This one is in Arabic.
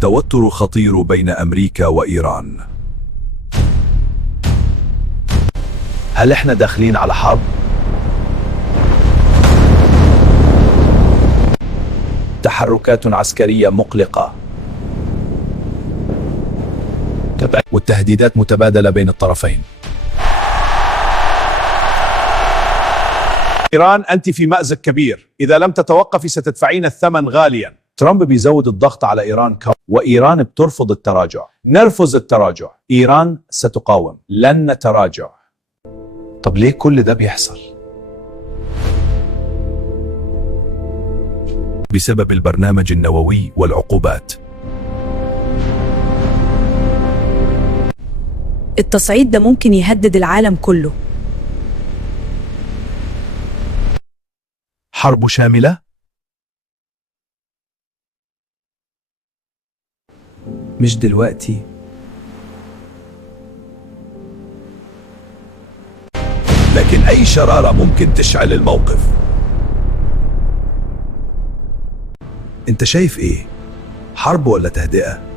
توتر خطير بين أمريكا وإيران. هل احنا داخلين على حرب؟ تحركات عسكرية مقلقة والتهديدات متبادلة بين الطرفين. إيران أنت في مأزق كبير، إذا لم تتوقفي ستدفعين الثمن غاليا. ترامب بيزود الضغط على إيران وإيران بترفض التراجع. نرفض التراجع. إيران ستقاوم، لن نتراجع. طب ليه كل ده بيحصل؟ بسبب البرنامج النووي والعقوبات. التصعيد ده ممكن يهدد العالم كله. حرب شاملة؟ مش دلوقتي. لكن أي شرارة ممكن تشعل الموقف. أنت شايف إيه؟ حرب ولا تهدئة؟